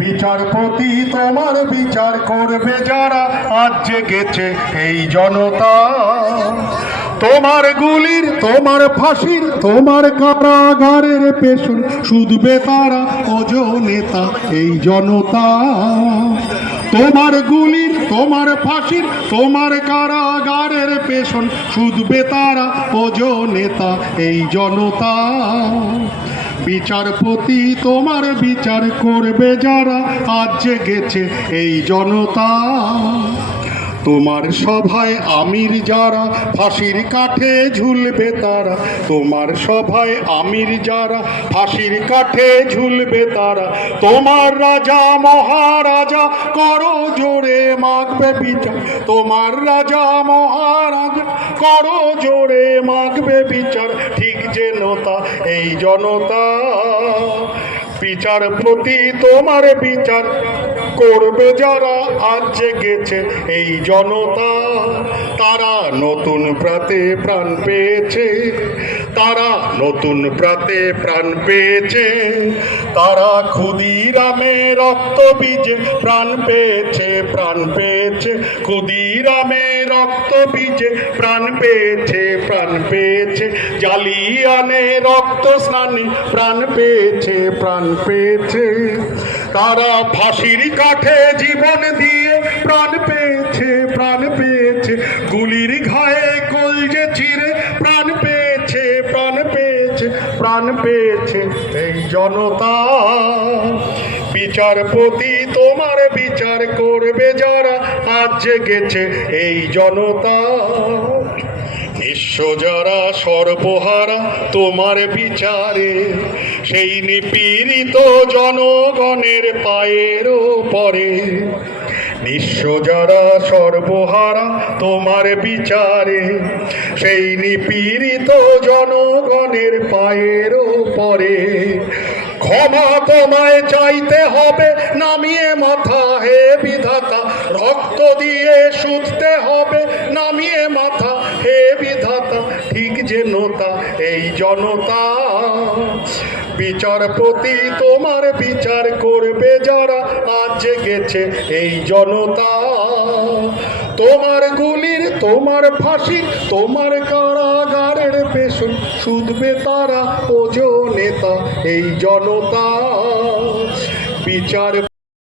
বিচারপতি তোমার বিচার করবে যারা আজ জেগেছে এই জনতা। তোমার গুলির, তোমার ফাঁসির, তোমার কারাগারের পেছন শুধবে তারা ওজো নেতা এই জনতা। তোমার গুলির, তোমার ফাঁসির, তোমার কারাগারের পেছন শুধবে তারা ওজো নেতা এই জনতা। বিচারপতি তোমার বিচার করবে যারা আজ জেগেছে এই জনতা। তোমার সভায় আমির যারা ফাঁসির কাঠে ঝুলবে তারা, তোমার সভায় আমির যারা ফাঁসির কাঠে ঝুলবে তারা। তোমার রাজা মহারাজা করো জোরে মাগবে বিচার, তোমার রাজা মহারাজা করো জোরে মাগবে বিচার ঠিক যে নতা এই জনতা। বিচারপতি তোমার বিচার করবে যারা আজ জেগেছে এই জনতা। তারা নতুন প্রাতে প্রাণ পেয়েছে, তারা নতুন প্রাতে প্রাণ পেয়েছে। তারা ক্ষুদিরামে রক্ত বীজে প্রাণ পেয়েছে, প্রাণ পেয়েছে। ক্ষুদিরামে রক্ত বীজে প্রাণ পেয়েছে, প্রাণ পেয়েছে। জালিয়ানে রক্ত স্নানে প্রাণ পেয়েছে, প্রাণ পেয়েছে। তারা ফাঁসির কাঠে জীবন দিয়ে প্রাণ পেয়েছে, প্রাণ পেয়েছে। গুলির ঘায়ে কলজে চিরে প্রাণ পেয়েছে, প্রাণ পেয়েছে, প্রাণ পেয়েছে এই জনতা। বিচারপতি তোমার বিচার করবে যারা আজ জেগেছে এই জনতা। নিঃস্ব যারা সর্বহারা তোমার বিচারে, সেই নিপীড়িত জনগণের পায়ের পরে। নিঃস্ব যারা সর্বহারা তোমার বিচারে, সেই নিপীড়িত জনগণের পায়ের পরে। ক্ষমা তোমায় চাইতে হবে নামিয়ে মাথা হে বিধাতা, রক্ত দিয়ে শুধতে হবে নামিয়ে মাথা হে বিধাতা ঠিক যে নতা এই জনতা। বিচারপতি তোমার বিচার করবে যারা আজ জেগেছে এই জনতা। তোমার গুলির, তোমার ফাঁসির, তোমার কারাগারের পেছন শুধবে তারা ওজো নেতা এই জনতা। বিচার